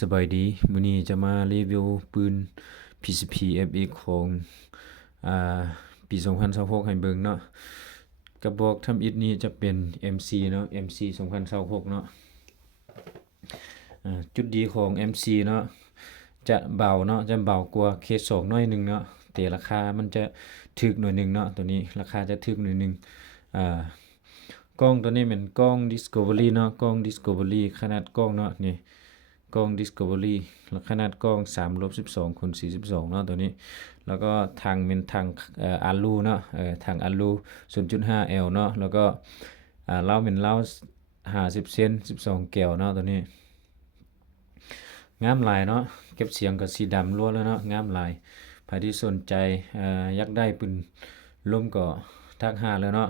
สบายดีมื้อนี้จะมารีวิวปืน PCP FX ของอ่าปี2026ให้เบิ่งเนาะกระบอกทำอิฐนี้จะเป็น MC เนาะ MC 2026เนาะจุดดีของ MC เนาะจะเบาเนาะจะเบากว่า K2 หน่อยหนึงเนาะแต่ราคามันจะถึกหน่อยหนึงเนาะตัวนี้ราคาจะถึกหน่อยหนึงอ่ากล้องตัวนี้เป็นกล้อง Discovery เนาะกล้อง Discovery ขนาดกล้องเนาะนี่กล้อง Discovery ขนาดกล้อง3-12คูณ42เนาะตัวนี้แล้วก็ทางเป็นทางอัลลูเนาะทางอัลลู 0.5L เนาะแล้วก็เหล้าเป็นเหล้า50เซน12แก้วเนาะตัวนี้งามหลายเนาะเก็บเสียงก็สีดำล้วนแล้วเนาะงามหลายใครที่สนใจอยากได้ปืนลมก็ทักหาแล้วเนาะ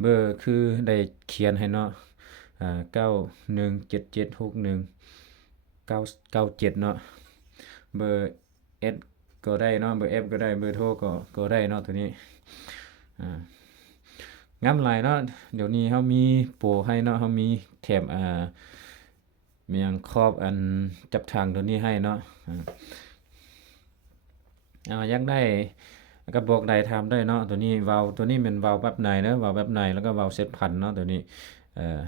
เบอร์คือได้เขียนให้เนาะ917761 997เนาะเบอร์ S ก็ได้เนาะเบอร์ F ก็ได้เบอร์โทรก็ได้เนาะตัวนี้งามหลายเนาะเดี๋ยวนี้เฮามีโปรให้เนาะเฮามีแถมมีหยังครอบอันจับทางตัวนี้ให้เนาะอยากได้กระบอกใดถามได้เนาะตัวนี้วาล์วตัวนี้เป็นวาล์วแบบในเนาะวาล์วแบบในแล้วก็วาล์วเซตพันเนาะตัวนี้เอ่อ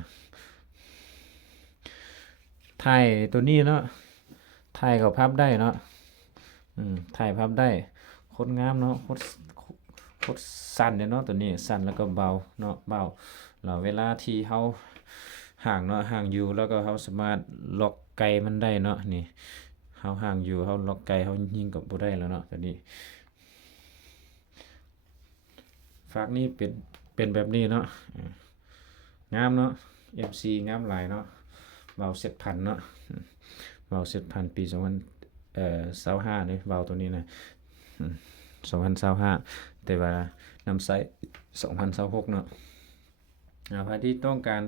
ถ่ายตัวนี้เนาะถ่ายเขาพับได้เนาะถ่ายพับได้โคตรงามเนาะโคตรสั่นเลยเนาะตัวนี้สั่นแล้วก็เบาเนาะเบาแล้วเวลาที่เฮาห่างเนาะห่างอยู่แล้วก็เฮาสามารถล็อกไกมันได้เนาะนี่เฮาห่างอยู่เฮาล็อกไกเฮายิงกับบ่ได้แล้วเนาะตัวนี้ฝากนี้เป็นแบบนี้เนาะงามเนาะ MC งามหลายเนาะเบาเสร็จพันเนาะเบาเสร็จพันปี2025เด้เบาตัวนี้นะ2025แต่ว่านำไซส์2026เนาะใครที่ต้องการ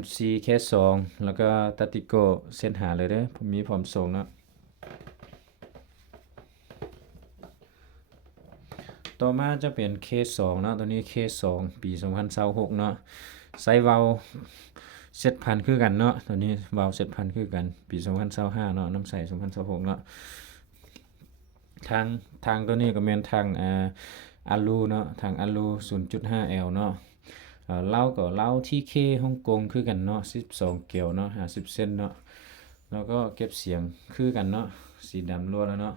MC แค่2แล้วก็ตัติโกเส้นหาเลยเด้อผมมีพร้อมส่งเนาะต่อมาจะเป็น K2 เนาะตัวนี้ K2 ปี2026เนาะไซส์เว้าเซตพันคือกันเนาะตัวนี้เว้าเซตพันคือกันปี2025เนาะน้ำใส2026เนาะทางตัวนี้ก็แม่นทางอัลลูเนาะทางอัลลู 0.5L เนาะเหล้าก็เหล้าที่เคฮ่องกงคือกันเนาะ12เกี่ยวเนาะ50เซนเนาะแล้วก็เก็บเสียงคือกันเนาะสีดำล้วนแล้วเนาะ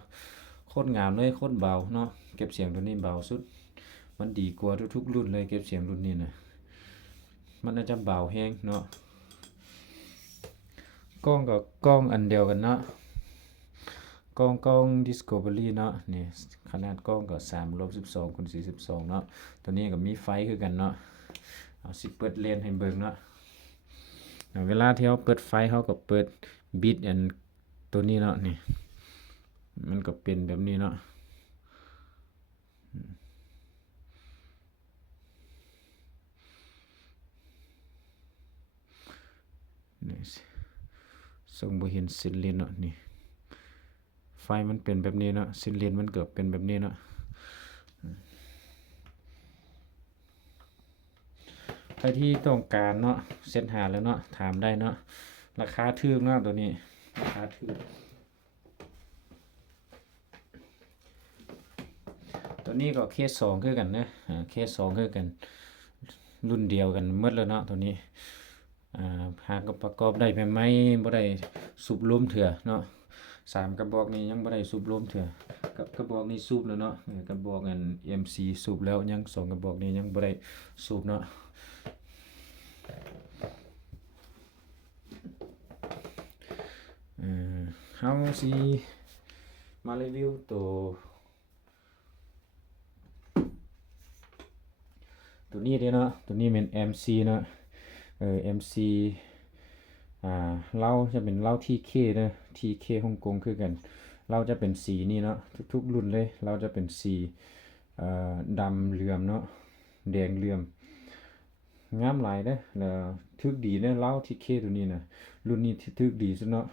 โคตรงามเลยโคตรเบาเนาะเก็บเสียงตัวนี้เบาสุดมันดีกว่าทุกๆรุ่นเลยเก็บเสียงรุ่นนี้นะมันน่าจะเบาแฮงเนาะกล้องก็กล้องอันเดียวกันเนาะกล้อง Discovery เนาะนี่ขนาดกล้องก็3-12คูณ42เนาะตัวนี้ก็มีไฟคือกันเนาะเอาสิเปิดเลนให้เบิ่งเนาะเวลาที่เราเปิดไฟเราก็เปิดบิตอันตัวนี้เนาะนี่มันก็เป็นแบบนี้เนาะนี่ส่งบ่เห็นเส้นเลนเนาะนี่ไฟมันเป็นแบบนี้เนาะเส้นเลนมันก็เป็นแบบนี้เนาะใครที่ต้องการเนาะเส้นหาแล้วเนาะถามได้เนาะราคาถูกเนาะตัวนี้ราคาถูกตัวนี้ก็เคส2คือกันนะเคส2คือกันรุ่นเดียวกันหมดแล้วเนาะตัวนี้หากประกอบได้ไหมบ่ได้สูบลมเถื่อเนาะ3กระบอกนี้ยังบ่ได้สูบลมเถื่อกับกระบอกนี้สูบแล้วเนาะกระบอกอัน MC สูบแล้วยัง2กระบอกนี้ยังบ่ได้สูบเนาะเฮาสิมารีวิวตัวนี้เด้เนาะตัวนี้เป็น MC เนาะMC เหล้าจะเป็นเหล้า TK เนาะ TK ฮ่องกงคือกันเราจะเป็นสีนี่เนาะทุกๆรุ่นเลยเราจะเป็นสีดำเหลื่อมเนาะแดงเหลื่อมงามหลายเด้อแล้วถึกดีเด้อเหล้า TK ตัวนี้น่ะรุ่นนี้ถึกดีสุดเนาะ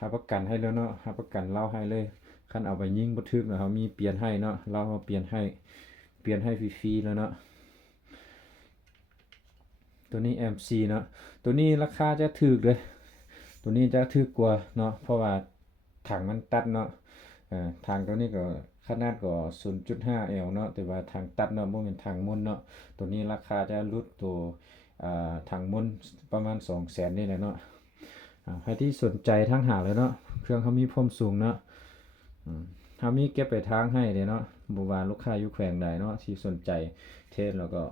รับประกันให้แล้วเนาะรับประกันเหล้าให้เลยคันเอาไปยิงบ่ถึกแล้วเขามีเปลี่ยนให้เนาะเหล้าเขาเปลี่ยนให้ฟรีๆแล้วเนาะตัวนี้ MC เนาะตัวนี้ราคาจะถูกเลย ตัวนี้จะถูกกว่าเนาะเพราะว่าถังมันตัดเนาะทางตัวนี้ก็ขนาดก็ 0.5 L เนาะแต่ว่าทางตัดเนาะบ่แม่นทางม้วนเนาะตัวนี้ราคาจะลดตัวทางม้วนประมาณ 200,000 นี่แหละเนาะใครที่สนใจทางหาเลยเนาะเครื่องเขามีพร้อมส่งเนาะเขามีเก็บไปทางให้เด้เนาะบ่ว่าลูกค้าอยู่แขวงใดเนาะที่สนใจเทสแล้วก็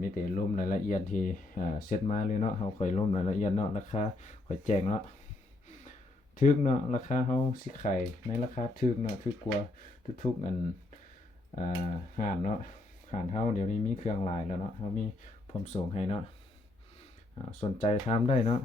มีแต่ลงรายละเอียดที่เสร็จมาเลยเนาะเฮาค่อยลงรายละเอียดเนาะราคาค่อยแจ้งเนาะถูกเนาะราคาเฮาสิขายในราคาถูกเนาะถูกกว่าทุกๆอันห้านเนาะห้านเฮาเดี๋ยวนี้มีเครื่องหลายแล้วเนาะเฮามีพร้อมส่งให้เนาะสนใจถามได้เนาะ